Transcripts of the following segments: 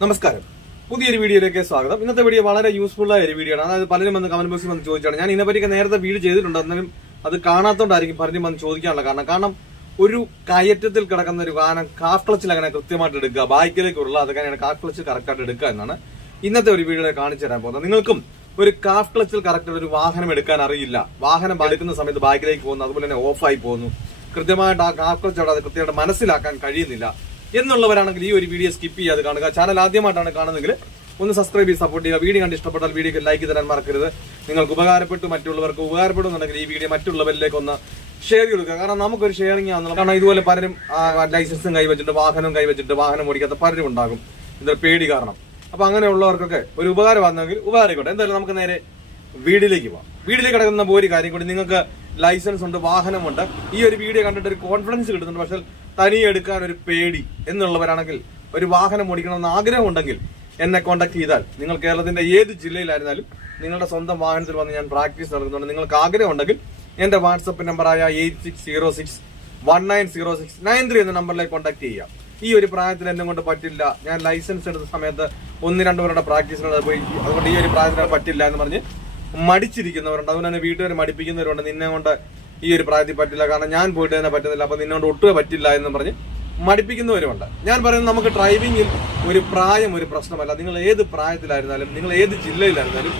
നമസ്കാരം. പുതിയൊരു വീഡിയോയിലേക്ക് സ്വാഗതം. ഇന്നത്തെ വീഡിയോ വളരെ യൂസ്ഫുൾ ആയ ഒരു വീഡിയോ ആണ് അതായത് പലരും വന്ന് കമന്റ് ബോക്സിൽ വന്ന് ചോദിച്ചാണ്. ഞാൻ ഇതിനെപ്പറ്റിയൊക്കെ നേരത്തെ വീഡിയോ ചെയ്തിട്ടുണ്ട് എന്നാലും അത് കാണാത്തോണ്ടായിരിക്കും പലരും വന്ന് ചോദിക്കാനുള്ള കാരണം. കാരണം ഒരു കയറ്റത്തിൽ കിടക്കുന്ന ഒരു വാഹനം കാഫ് ക്ലച്ചിൽ അങ്ങനെ കൃത്യമായിട്ട് എടുക്കുക ബാക്കിലേക്ക് ഉള്ള അതൊക്കെയാണ് കാഫ് ക്ലച്ച് കറക്റ്റായിട്ട് എടുക്കുക എന്നാണ് ഇന്നത്തെ ഒരു വീഡിയോ കാണിച്ചു തരാൻ പോകുന്നത്. നിങ്ങൾക്കും ഒരു കാഫ് ക്ലച്ചിൽ കറക്റ്റ് ഒരു വാഹനം എടുക്കാൻ അറിയില്ല. വാഹനം എടുക്കുന്ന സമയത്ത് ബൈക്കിലേക്ക് പോകുന്നു അതുപോലെ തന്നെ ഓഫായി പോകുന്നു. കൃത്യമായിട്ട് ആ കാഫ് ക്ലച്ച് അവിടെ കൃത്യമായിട്ട് മനസ്സിലാക്കാൻ കഴിയുന്നില്ല. എന്നുള്ളവരാണെങ്കിൽ ഈ ഒരു വീഡിയോ സ്കിപ്പ് ചെയ്യാതെ കാണുക. ചാനൽ ആദ്യമായിട്ടാണ് കാണുന്നതെങ്കിൽ ഒന്ന് സബ്സ്ക്രൈബ് ചെയ്ത് സപ്പോർട്ട് ചെയ്യുക. വീഡിയോ കണ്ട് ഇഷ്ടപ്പെട്ടാൽ വീഡിയോക്ക് ലൈക്ക് തരാൻ മറക്കരുത്. നിങ്ങൾക്ക് ഉപകാരപ്പെട്ടു മറ്റുള്ളവർക്ക് ഉപകാരപ്പെടുന്നുണ്ടെങ്കിൽ ഈ വീഡിയോ മറ്റുള്ളവരിലേക്ക് ഒന്ന് ഷെയർ ചെയ്ത് കൊടുക്കുക. കാരണം നമുക്കൊരു ഷെയറിംഗ് ആണെന്നുള്ള കാരണം ഇതുപോലെ പലരും ലൈസൻസും കൈവച്ചിട്ട് വാഹനം കൈവച്ചിട്ട് വാഹനം ഓടിക്കാത്ത പലരും ഉണ്ടാകും. ഇത് പേടി കാരണം. അപ്പൊ അങ്ങനെയുള്ളവർക്കൊക്കെ ഒരു ഉപകാരം വന്നെങ്കിൽ ഉപകാരിക്കോട്ടെ എന്തായാലും നമുക്ക് നേരെ വീടിലേക്ക് പോവാം. വീടിലേക്ക് കിടക്കുന്ന ഒരു കാര്യം കൂടി. നിങ്ങൾക്ക് ലൈസൻസ് ഉണ്ട് വാഹനമുണ്ട്. ഈ ഒരു വീഡിയോ കണ്ടിട്ട് ഒരു കോൺഫിഡൻസ് കിട്ടുന്നുണ്ട്. പക്ഷെ തനിയെ എടുക്കാൻ ഒരു പേടി എന്നുള്ളവരാണെങ്കിൽ ഒരു വാഹനം ഓടിക്കണമെന്ന് ആഗ്രഹമുണ്ടെങ്കിൽ എന്നെ കോൺടാക്ട് ചെയ്താൽ. നിങ്ങൾ കേരളത്തിന്റെ ഏത് ജില്ലയിലായിരുന്നാലും നിങ്ങളുടെ സ്വന്തം വാഹനത്തിൽ വന്ന് ഞാൻ പ്രാക്ടീസ് നടക്കുന്നുണ്ട് നിങ്ങൾക്ക് ആഗ്രഹമുണ്ടെങ്കിൽ എന്റെ വാട്സപ്പ് നമ്പറായ eight six zero six one nine zero six nine three എന്ന നമ്പറിലേക്ക് കോൺടാക്ട് ചെയ്യാം ഈ ഒരു പ്രായത്തിൽ എന്നെ കൊണ്ട് പറ്റില്ല. ഞാൻ ലൈസൻസ് എടുത്ത സമയത്ത് ഒന്ന് രണ്ട് പേരുടെ പ്രാക്ടീസിനോട് പോയി. അതുകൊണ്ട് ഈ ഒരു പ്രായത്തിൽ പറ്റില്ല എന്ന് പറഞ്ഞ് മടിച്ചിരിക്കുന്നവരുണ്ട്. അതുകൊണ്ട് തന്നെ വീട്ടുകാർ മടിപ്പിക്കുന്നവരുണ്ട്. നിന്നെ കൊണ്ട് ഈ ഒരു പ്രായത്തിൽ പറ്റില്ല. കാരണം ഞാൻ പോയിട്ട് തന്നെ പറ്റുന്നില്ല. അപ്പം നിന്നോട് ഒട്ടുമേ പറ്റില്ല എന്ന് പറഞ്ഞ് മടിപ്പിക്കുന്നവരുമുണ്ട് ഞാൻ പറയുന്നത് നമുക്ക് ഡ്രൈവിങ്ങിൽ ഒരു പ്രായം ഒരു പ്രശ്നമല്ല. നിങ്ങൾ ഏത് പ്രായത്തിലായിരുന്നാലും നിങ്ങൾ ഏത് ജില്ലയിലായിരുന്നാലും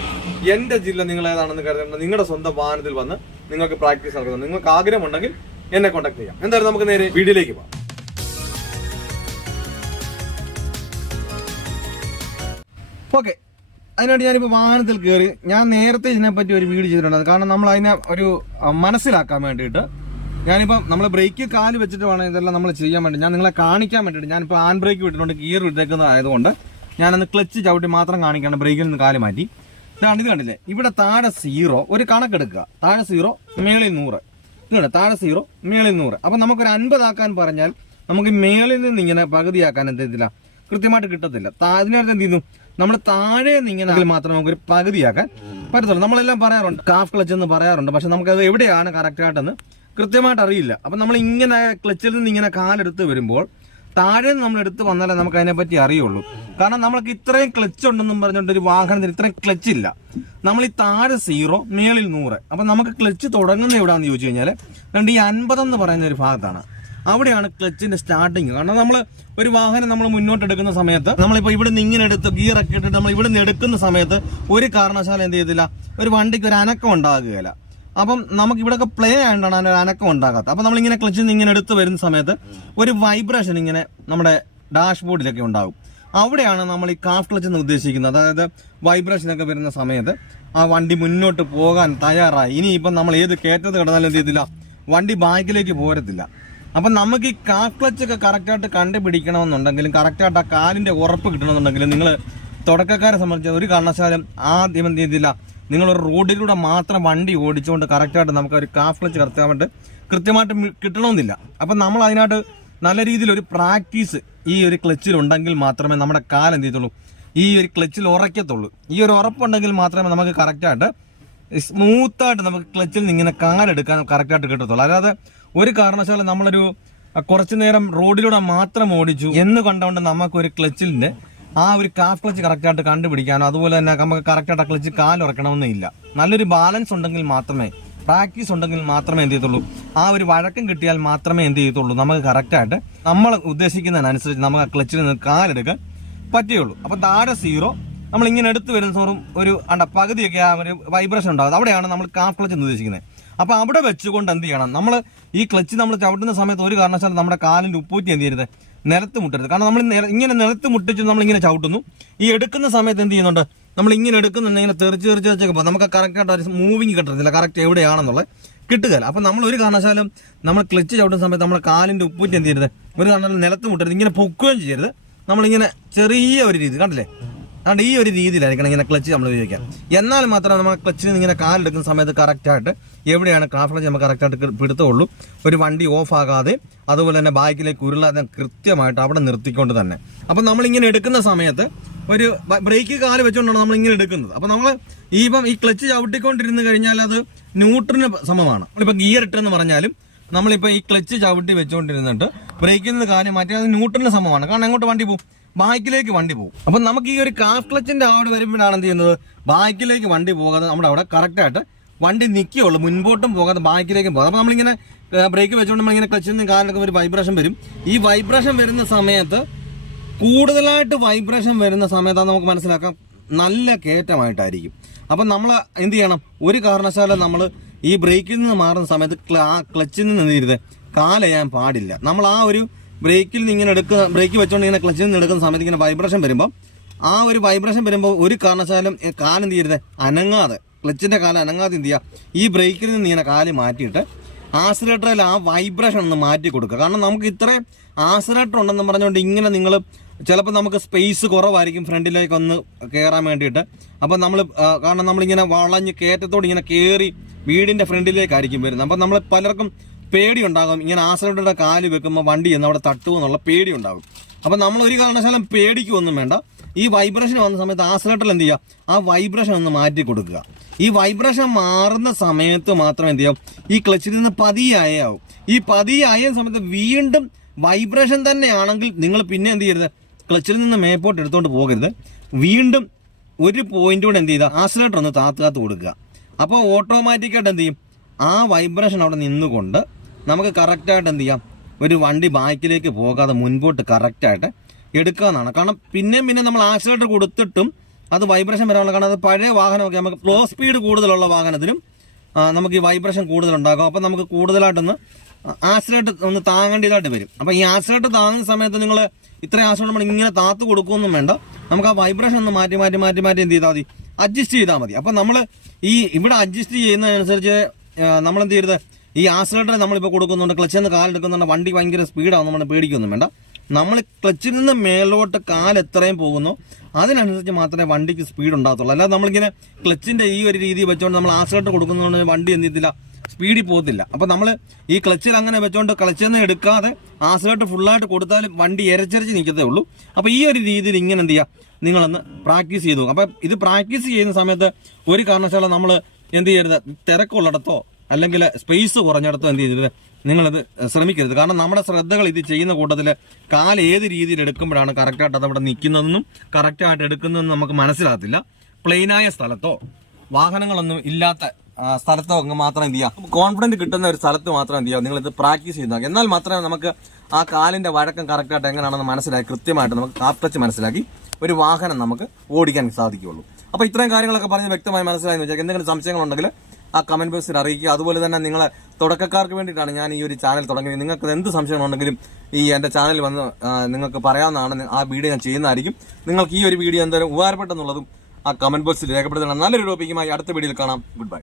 എന്റെ ജില്ല നിങ്ങൾ ഏതാണെന്ന് കരുതുന്നത് നിങ്ങളുടെ സ്വന്തം വാഹനത്തിൽ വന്ന് നിങ്ങൾക്ക് പ്രാക്ടീസ് നടക്കുന്നത് നിങ്ങൾക്ക് ആഗ്രഹമുണ്ടെങ്കിൽ എന്നെ കോൺടാക്ട് ചെയ്യാം. എന്തായാലും നമുക്ക് നേരെ വീഡിയോയിലേക്ക് പോകാം. ഓക്കെ അതിനായിട്ട് ഞാനിപ്പോൾ വാഹനത്തിൽ കയറി ഞാൻ നേരത്തെ ഇതിനെപ്പറ്റി ഒരു വീഡിയോ ചെയ്തിട്ടുണ്ട് കാരണം നമ്മൾ അതിനെ ഒരു മനസ്സിലാക്കാൻ വേണ്ടിയിട്ട് ഞാനിപ്പം നമ്മൾ ബ്രേക്ക് കാൽ വെച്ചിട്ട് വേണം ഇതെല്ലാം നമ്മൾ ചെയ്യാൻ വേണ്ടി. ഞാൻ നിങ്ങളെ കാണിക്കാൻ വേണ്ടിയിട്ട് ഞാനിപ്പോൾ ആൻ ബ്രേക്ക് വിട്ടിട്ടുണ്ട് ഗിയർ വിട്ടേക്കുന്നതായതുകൊണ്ട് ഞാനന്ന് ക്ലച്ച് ചവിട്ടി മാത്രം കാണിക്കാണ് ബ്രേക്കിൽ നിന്ന് കാൽ മാറ്റി. ഇതാണ് ഇത് കണ്ടില്ലേ? ഇവിടെ താഴെ സീറോ ഒരു കണക്കെടുക്കുക. താഴെ സീറോ മേളിൽ നൂറ്. ഇതുണ്ട് താഴെ സീറോ മേളിൽ നൂറ്. അപ്പം നമുക്കൊരു അൻപതാക്കാൻ പറഞ്ഞാൽ നമുക്ക് മേളിൽ നിന്ന് ഇങ്ങനെ പകുതിയാക്കാൻ എന്തെത്തില്ല കൃത്യമായിട്ട് കിട്ടത്തില്ല. അതിനകത്ത് എന്ത് ചെയ്യുന്നു? നമ്മൾ താഴെ നിന്ന് ഇങ്ങനെ നമുക്ക് മാത്രമേ നമുക്കൊരു പകുതിയാക്കാൻ പറ്റത്തുള്ളൂ. നമ്മളെല്ലാം പറയാറുണ്ട്. കാഫ് ക്ലച്ച് എന്ന് പറയാറുണ്ട്. പക്ഷെ നമുക്കത് എവിടെയാണ് കറക്റ്റ് ആയിട്ടെന്ന് കൃത്യമായിട്ട് അറിയില്ല. അപ്പം നമ്മൾ ഇങ്ങനെ ക്ലച്ചിൽ നിന്ന് ഇങ്ങനെ കാലെടുത്ത് വരുമ്പോൾ താഴെ നിന്ന് നമ്മൾ എടുത്ത് വന്നാലേ നമുക്ക് അതിനെപ്പറ്റി അറിയുള്ളൂ. കാരണം നമ്മൾക്ക് ഇത്രയും ക്ലച്ച് ഉണ്ടെന്നും പറഞ്ഞുകൊണ്ട് ഒരു വാഹനത്തിന് ഇത്രയും ക്ലച്ച് ഇല്ല. നമ്മൾ ഈ താഴെ സീറോ മേളിൽ നൂറ്. അപ്പം നമുക്ക് ക്ലച്ച് തുടങ്ങുന്ന എവിടെയാണെന്ന് ചോദിച്ചു കഴിഞ്ഞാൽ രണ്ട് ഈ അൻപതെന്ന് പറയുന്ന ഒരു ഭാഗത്താണ്. അവിടെയാണ് ക്ലച്ചിന്റെ സ്റ്റാർട്ടിങ്. കാരണം നമ്മൾ ഒരു വാഹനം നമ്മൾ മുന്നോട്ട് എടുക്കുന്ന സമയത്ത് നമ്മളിപ്പോൾ ഇവിടെ നിന്ന് ഇങ്ങനെ എടുത്ത് ഗിയർ ഒക്കെ ഇട്ടിട്ട് നമ്മൾ ഇവിടെ നിന്ന് എടുക്കുന്ന സമയത്ത് ഒരു കാരണവശാലും എന്ത് ചെയ്തില്ല ഒരു വണ്ടിക്ക് ഒരു അനക്കം ഉണ്ടാകുകയില്ല. അപ്പം നമുക്ക് ഇവിടെയൊക്കെ പ്ലേ ആയതുകൊണ്ടാണ് അതിന് ഒരു അനക്കം ഉണ്ടാകാത്തത്. അപ്പം നമ്മളിങ്ങനെ ക്ലച്ചിൽ നിന്ന് ഇങ്ങനെ എടുത്ത് വരുന്ന സമയത്ത് ഒരു വൈബ്രേഷൻ ഇങ്ങനെ നമ്മുടെ ഡാഷ് ബോർഡിലൊക്കെ ഉണ്ടാകും. അവിടെയാണ് നമ്മൾ ഈ കാഫ് ക്ലച്ച് എന്ന് ഉദ്ദേശിക്കുന്നത്. അതായത് വൈബ്രേഷൻ ഒക്കെ വരുന്ന സമയത്ത് ആ വണ്ടി മുന്നോട്ട് പോകാൻ തയ്യാറായി. ഇനിയിപ്പം നമ്മൾ ഏത് കയറ്റത്ത് കിടന്നാലും എന്ത് ചെയ്തില്ല വണ്ടി ബാക്കിലേക്ക് പോരത്തില്ല. അപ്പം നമുക്ക് ഈ കാഫ് ക്ലച്ച് ഒക്കെ കറക്റ്റായിട്ട് കണ്ടുപിടിക്കണമെന്നുണ്ടെങ്കിലും കറക്റ്റായിട്ട് ആ കാലിന്റെ ഉറപ്പ് കിട്ടണമെന്നുണ്ടെങ്കിലും നിങ്ങൾ തുടക്കക്കാരെ സംബന്ധിച്ച് ഒരു കാരണവശാലും ആദ്യം എന്ത് ചെയ്തില്ല നിങ്ങൾ ഒരു റോഡിലൂടെ മാത്രം വണ്ടി ഓടിച്ചുകൊണ്ട് കറക്റ്റായിട്ട് നമുക്ക് ഒരു കാഫ് ക്ലച്ച് കറക്റ്റാൻ വേണ്ടി കൃത്യമായിട്ട് കിട്ടണമെന്നില്ല. അപ്പം നമ്മൾ അതിനായിട്ട് നല്ല രീതിയിൽ ഒരു പ്രാക്ടീസ് ഈ ഒരു ക്ലച്ചിൽ ഉണ്ടെങ്കിൽ മാത്രമേ നമ്മുടെ കാൽ എന്ത് ചെയ്യത്തുള്ളൂ? ഈ ഒരു ക്ലച്ചിൽ ഉറയ്ക്കത്തുള്ളൂ. ഈ ഒരു ഉറപ്പുണ്ടെങ്കിൽ മാത്രമേ നമുക്ക് കറക്റ്റായിട്ട് സ്മൂത്തായിട്ട് നമുക്ക് ക്ലച്ചിൽ നിന്ന് ഇങ്ങനെ കാലെടുക്കാൻ കറക്റ്റായിട്ട് കിട്ടത്തുള്ളൂ. അല്ലാതെ ഒരു കാരണവശാലും നമ്മളൊരു കുറച്ചു നേരം റോഡിലൂടെ മാത്രം ഓടിച്ചു എന്ന് കണ്ടുകൊണ്ട് നമുക്ക് ഒരു ക്ലച്ചിലിന്റെ ആ ഒരു കാഫ് ക്ലച്ച് കറക്റ്റായിട്ട് കണ്ടുപിടിക്കാനോ അതുപോലെ തന്നെ നമുക്ക് കറക്റ്റായിട്ട് ആ ക്ലച്ച് കാലുറക്കണമെന്നില്ല നല്ലൊരു ബാലൻസ് ഉണ്ടെങ്കിൽ മാത്രമേ പ്രാക്ടീസ് ഉണ്ടെങ്കിൽ മാത്രമേ എന്ത് ചെയ്യത്തുള്ളൂ. ആ ഒരു വഴക്കം കിട്ടിയാൽ മാത്രമേ എന്ത് ചെയ്യത്തുള്ളൂ. നമുക്ക് കറക്റ്റായിട്ട് നമ്മൾ ഉദ്ദേശിക്കുന്നതിനനുസരിച്ച് നമുക്ക് ആ ക്ലച്ചിൽ നിന്ന് കാലെടുക്കാൻ പറ്റുകയുള്ളൂ. അപ്പോൾ താഴെ സീറോ നമ്മൾ ഇങ്ങനെ എടുത്തു വരുന്ന തോറും ഒരു അണ്ട പകുതിയൊക്കെ ആ ഒരു വൈബ്രേഷൻ ഉണ്ടാകും അവിടെയാണ് നമ്മൾ കാർ ക്ലച്ച് എന്ന് ഉദ്ദേശിക്കുന്നത്. അപ്പോൾ അവിടെ വെച്ചുകൊണ്ട് എന്ത് ചെയ്യണം? നമ്മൾ ഈ ക്ലച്ച് നമ്മൾ ചവിട്ടുന്ന സമയത്ത് ഒരു കാരണവശാലും നമ്മുടെ കാലിന്റെ ഉപ്പൂറ്റി എന്ത് ചെയ്യരുത്? നിലത്ത് മുട്ടരുത്. കാരണം നമ്മൾ ഇങ്ങനെ നിലത്ത് മുട്ടിച്ച് നമ്മൾ ഇങ്ങനെ ചവിട്ടുന്നു. ഈ എടുക്കുന്ന സമയത്ത് എന്ത് ചെയ്യുന്നുണ്ട്? നമ്മൾ ഇങ്ങനെ എടുക്കുന്നുണ്ട് ഇങ്ങനെ തെറിച്ച് തെറിച്ച് വെച്ചൊക്കെ പോകും നമുക്ക് കറക്റ്റായിട്ട് ഒരു മൂവിങ് കിട്ടത്തില്ല. കറക്റ്റ് എവിടെയാണെന്നുള്ളത് കിട്ടുകയില്ല. അപ്പൊ നമ്മൾ ഒരു കാരണവശാലും നമ്മൾ ക്ലച്ച് ചവിട്ടുന്ന സമയത്ത് നമ്മുടെ കാലിന്റെ ഉപ്പൂറ്റി എന്ത് ചെയ്യരുത്? ഒരു കാരണവശാലും നിലത്ത് മുട്ടരുത്. ഇങ്ങനെ പൊക്കുകയും ചെയ്യരുത്. നമ്മളിങ്ങനെ ചെറിയ ഒരു രീതി കണ്ടില്ലേ? അതുകൊണ്ട് ഈ ഒരു രീതിയിലായിരിക്കണം ഇങ്ങനെ ക്ലച്ച് നമ്മൾ ഉപയോഗിക്കാം എന്നാൽ മാത്രമേ നമ്മൾ ക്ലച്ചിൽ നിന്ന് ഇങ്ങനെ കാലെടുക്കുന്ന സമയത്ത് കറക്റ്റായിട്ട് എവിടെയാണ് ക്രാഫ് ക്ലച്ച് നമുക്ക് കറക്റ്റായിട്ട് പിടുത്തമുള്ളൂ. ഒരു വണ്ടി ഓഫ് ആകാതെ അതുപോലെ തന്നെ ബാക്കിലേക്ക് ഉരുളാതെ കൃത്യമായിട്ട് അവിടെ നിർത്തിക്കൊണ്ട് തന്നെ. അപ്പം നമ്മളിങ്ങനെ എടുക്കുന്ന സമയത്ത് ഒരു ബ്രേക്ക് കാൽ വെച്ചുകൊണ്ടാണ് നമ്മൾ ഇങ്ങനെ എടുക്കുന്നത്. അപ്പം നമ്മൾ ഈ ഇപ്പം ഈ ക്ലച്ച് ചവിട്ടിക്കൊണ്ടിരുന്ന് കഴിഞ്ഞാൽ അത് ന്യൂട്രന് സമമാണ്. നമ്മളിപ്പോൾ ഗിയർ ഇട്ടെന്ന് പറഞ്ഞാലും നമ്മളിപ്പോൾ ഈ ക്ലച്ച് ചവിട്ടി വെച്ചുകൊണ്ടിരുന്നിട്ട് ബ്രേക്കിൽ നിന്ന് കാര്യം മാറ്റി അത് ന്യൂട്ടറിന് സമമാണ്. കാരണം എങ്ങോട്ട് വണ്ടി പോകും? ബാക്കിലേക്ക് വണ്ടി പോകും. അപ്പൊ നമുക്ക് ഈ ഒരു കാഫ് ക്ലച്ചിന്റെ അവിടെ വരുമ്പോഴാണ് എന്ത് ചെയ്യുന്നത്? ബാക്കിലേക്ക് വണ്ടി പോകാതെ നമ്മുടെ അവിടെ കറക്റ്റ് ആയിട്ട് വണ്ടി നിൽക്കുകയുള്ളൂ മുൻപോട്ടും പോകാതെ ബാക്കിലേക്കും പോകാം. അപ്പോൾ നമ്മളിങ്ങനെ ബ്രേക്ക് വെച്ചുകൊണ്ട് നമ്മളിങ്ങനെ ക്ലച്ചിൽ നിന്ന് കാലിലൊക്കെ ഒരു വൈബ്രേഷൻ വരും. ഈ വൈബ്രേഷൻ വരുന്ന സമയത്ത് കൂടുതലായിട്ട് വൈബ്രേഷൻ വരുന്ന സമയത്താണ് നമുക്ക് മനസ്സിലാക്കാം. നല്ല കയറ്റമായിട്ടായിരിക്കും. അപ്പം നമ്മൾ എന്ത് ചെയ്യണം? ഒരു കാരണവശാലും നമ്മൾ ഈ ബ്രേക്കിൽ നിന്ന് മാറുന്ന സമയത്ത് ആ ക്ലച്ചിൽ നിന്ന് എന്തിരുത് കാലയാൻ പാടില്ല. നമ്മൾ ആ ഒരു ബ്രേക്കിൽ നിന്ന് ഇങ്ങനെ എടുക്കുക ബ്രേക്ക് വെച്ചുകൊണ്ട് ഇങ്ങനെ ക്ലച്ചിൽ നിന്ന് എടുക്കുന്ന സമയത്ത് ഇങ്ങനെ വൈബ്രേഷൻ വരുമ്പോൾ ആ ഒരു വൈബ്രേഷൻ വരുമ്പോൾ ഒരു കാരണവശാലും കാലെന്ത് കാൽ ചെയ്യരുത്? അനങ്ങാതെ. ക്ലച്ചിന്റെ കാലം അനങ്ങാതെ എന്ത് ചെയ്യുക ഈ ബ്രേക്കിൽ നിന്ന് ഇങ്ങനെ കാൽ മാറ്റിയിട്ട് ആക്സിലേറ്ററിൽ ആ വൈബ്രേഷൻ ഒന്ന് മാറ്റി കൊടുക്കുക. കാരണം നമുക്ക് ഇത്രയും ആക്സിലേറ്റർ ഉണ്ടെന്ന് പറഞ്ഞുകൊണ്ട് ഇങ്ങനെ നിങ്ങൾ ചിലപ്പോൾ നമുക്ക് സ്പേസ് കുറവായിരിക്കും ഫ്രണ്ടിലേക്ക് ഒന്ന് കയറാൻ വേണ്ടിയിട്ട്. അപ്പോൾ നമ്മൾ കാരണം നമ്മളിങ്ങനെ വളഞ്ഞ് കയറ്റത്തോട് ഇങ്ങനെ കയറി വീടിന്റെ ഫ്രണ്ടിലേക്കായിരിക്കും വരുന്നത്. അപ്പം നമ്മൾ പലർക്കും പേടി ഉണ്ടാകും ഇങ്ങനെ ആക്സിലേറ്ററുടെ കാൽ വെക്കുമ്പോൾ വണ്ടി എന്ന് അവിടെ തട്ടുമെന്നുള്ള പേടി ഉണ്ടാകും അപ്പം നമ്മൾ ഒരു കാരണവശാലും പേടിക്കൊന്നും വേണ്ട. ഈ വൈബ്രേഷൻ വന്ന സമയത്ത് ആക്സിലേറ്ററിൽ എന്ത് ചെയ്യുക ആ വൈബ്രേഷൻ ഒന്ന് മാറ്റി കൊടുക്കുക. ഈ വൈബ്രേഷൻ മാറുന്ന സമയത്ത് മാത്രം എന്ത് ചെയ്യാം? ഈ ക്ലച്ചിൽ നിന്ന് പതിയായാവും ഈ പതിയായ സമയത്ത് വീണ്ടും വൈബ്രേഷൻ തന്നെയാണെങ്കിൽ നിങ്ങൾ പിന്നെ എന്ത് ചെയ്യരുത്? ക്ലച്ചിൽ നിന്ന് മേപ്പോട്ട് എടുത്തുകൊണ്ട് പോകരുത്. വീണ്ടും ഒരു പോയിന്റ് കൂടെ എന്ത് ചെയ്താൽ ആസലേറ്റർ ഒന്ന് താത്ത് താത്ത് കൊടുക്കുക. അപ്പോൾ ഓട്ടോമാറ്റിക്കായിട്ട് എന്ത് ചെയ്യും? ആ വൈബ്രേഷൻ അവിടെ നിന്നുകൊണ്ട് നമുക്ക് കറക്റ്റായിട്ട് എന്ത് ചെയ്യാം? ഒരു വണ്ടി ബാക്കിലേക്ക് പോകാതെ മുൻപോട്ട് കറക്റ്റായിട്ട് എടുക്കാമെന്നാണ് കാരണം പിന്നെയും പിന്നെ നമ്മൾ ആക്സിലേറ്റർ കൊടുത്തിട്ടും അത് വൈബ്രേഷൻ വരാനുള്ള കാരണം അത് പഴയ വാഹനമൊക്കെ നമുക്ക് ലോ സ്പീഡ് കൂടുതലുള്ള വാഹനത്തിലും നമുക്ക് ഈ വൈബ്രേഷൻ കൂടുതൽ ഉണ്ടാകും അപ്പം നമുക്ക് കൂടുതലായിട്ടൊന്ന് ആക്സിലേറ്റർ ഒന്ന് താങ്ങേണ്ടതായിട്ട് വരും. അപ്പം ഈ ആക്സിലേറ്റർ താങ്ങുന്ന സമയത്ത് നിങ്ങൾ ഇത്രയും ആക്സിലേറ്റർ നമ്മൾ ഇങ്ങനെ താത്ത് കൊടുക്കുമെന്നും വേണ്ട. നമുക്ക് ആ വൈബ്രേഷൻ ഒന്ന് മാറ്റി മാറ്റി മാറ്റി മാറ്റി എന്ത് ചെയ്താൽ മതി? അഡ്ജസ്റ്റ് ചെയ്താൽ മതി. അപ്പം നമ്മൾ ഈ ഇവിടെ അഡ്ജസ്റ്റ് ചെയ്യുന്നതനുസരിച്ച് നമ്മൾ എന്ത് ചെയ്യരുത്? ഈ ആക്സിലേറ്റർ നമ്മളിപ്പോൾ കൊടുക്കുന്നുണ്ട് ക്ലച്ചിൽ നിന്ന് കാലെടുക്കുന്നുണ്ട് വണ്ടി ഭയങ്കര സ്പീഡാവും നമ്മൾ പേടിക്കൊന്നും വേണ്ട. നമ്മൾ ക്ലച്ചിൽ നിന്ന് മേലോട്ട് കാൽ എത്രയും പോകുന്നു അതിനനുസരിച്ച് മാത്രമേ വണ്ടിക്ക് സ്പീഡ് ഉണ്ടാകത്തുള്ളൂ. അല്ലാതെ നമ്മളിങ്ങനെ ക്ലച്ചിന്റെ ഈ ഒരു രീതി വെച്ചുകൊണ്ട് നമ്മൾ ആക്സിലേറ്റർ കൊടുക്കുന്നതുകൊണ്ട് വണ്ടി എന്ത് സ്പീഡിൽ പോകത്തില്ല. അപ്പം നമ്മൾ ഈ ക്ലച്ചിൽ അങ്ങനെ വെച്ചുകൊണ്ട് ക്ലച്ചിൽ നിന്ന് എടുക്കാതെ ആസിലോട്ട് ഫുള്ളായിട്ട് കൊടുത്താലും വണ്ടി എരച്ചരച്ച് നിൽക്കത്തേ ഉള്ളൂ. അപ്പോൾ ഈ ഒരു രീതിയിൽ ഇങ്ങനെ എന്ത് ചെയ്യുക നിങ്ങളൊന്ന് പ്രാക്ടീസ് ചെയ്തു അപ്പം ഇത് പ്രാക്ടീസ് ചെയ്യുന്ന സമയത്ത് ഒരു കാരണവശാലും നമ്മൾ എന്ത് ചെയ്യരുത്? തിരക്കുള്ളിടത്തോ അല്ലെങ്കിൽ സ്പേസ് കുറഞ്ഞിടത്തോ എന്ത് ചെയ്തത് നിങ്ങളത് ശ്രമിക്കരുത്. കാരണം നമ്മുടെ ശ്രദ്ധകൾ ഇത് ചെയ്യുന്ന കൂട്ടത്തിൽ കാൽ ഏത് രീതിയിൽ എടുക്കുമ്പോഴാണ് കറക്റ്റായിട്ട് അത് അവിടെ നിൽക്കുന്നതെന്നും കറക്റ്റായിട്ട് എടുക്കുന്നതെന്നും നമുക്ക് മനസ്സിലാകത്തില്ല. പ്ലെയിനായ സ്ഥലത്തോ വാഹനങ്ങളൊന്നും ഇല്ലാത്ത സ്ഥലത്തോ അങ്ങ് മാത്രം എന്ത് ചെയ്യുക കോൺഫിഡന്റ് കിട്ടുന്ന ഒരു സ്ഥലത്ത് മാത്രം എന്ത് ചെയ്യുക നിങ്ങളിത് പ്രാക്ടീസ് ചെയ്യുക എന്നാൽ മാത്രമേ നമുക്ക് ആ കാലിന്റെ വഴക്കം കറക്റ്റായിട്ട് എങ്ങനെയാണെന്ന് മനസ്സിലാക്കി കൃത്യമായിട്ട് നമുക്ക് കാത്തച്ച് മനസ്സിലാക്കി ഒരു വാഹനം നമുക്ക് ഓടിക്കാൻ സാധിക്കുകയുള്ളൂ. അപ്പോൾ ഇത്രയും കാര്യങ്ങളൊക്കെ പറഞ്ഞ് വ്യക്തമായി മനസ്സിലായി വെച്ചാൽ എന്തെങ്കിലും സംശയങ്ങളുണ്ടെങ്കിൽ ആ കമന്റ് ബോക്സിൽ അറിയിക്കുക. അതുപോലെ തന്നെ നിങ്ങളെ തുടക്കക്കാർക്ക് വേണ്ടിയിട്ടാണ് ഞാൻ ഈ ഒരു ചാനൽ തുടങ്ങിയത്. നിങ്ങൾക്ക് എന്ത് സംശയമുണ്ടെങ്കിലും ഈ എന്റെ ചാനൽ വന്ന് നിങ്ങൾക്ക് പറയാവുന്നതാണ്. ആ വീഡിയോ ഞാൻ ചെയ്യുന്നതായിരിക്കും. നിങ്ങൾക്ക് ഈ ഒരു വീഡിയോ എന്തായാലും ഉപകാരപ്പെട്ടെന്നുള്ളതും ആ കമന്റ് ബോക്സിൽ രേഖപ്പെടുത്തണം. നല്ലൊരു ടോപ്പിക്കുമായി അടുത്ത വീഡിയോയിൽ കാണാം. Good bye